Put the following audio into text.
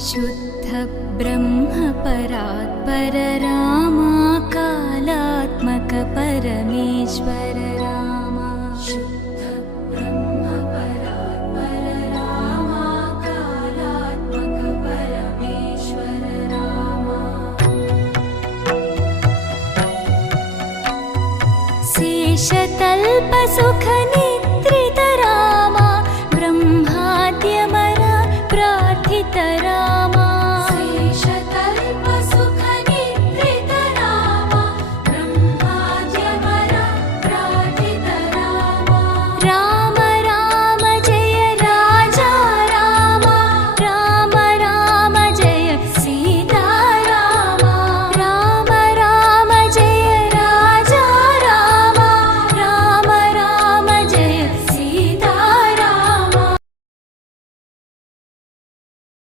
शुद्ध ब्रह्म परात्पर रामा कालात्मक परमेश्वर रामा शुद्ध ब्रह्म परात्पर रामा कालात्मक परमेश्वर रामा शेषतल्प सुख निद्रित रामा ब्रह्माद्यमर प्रार्थित रामा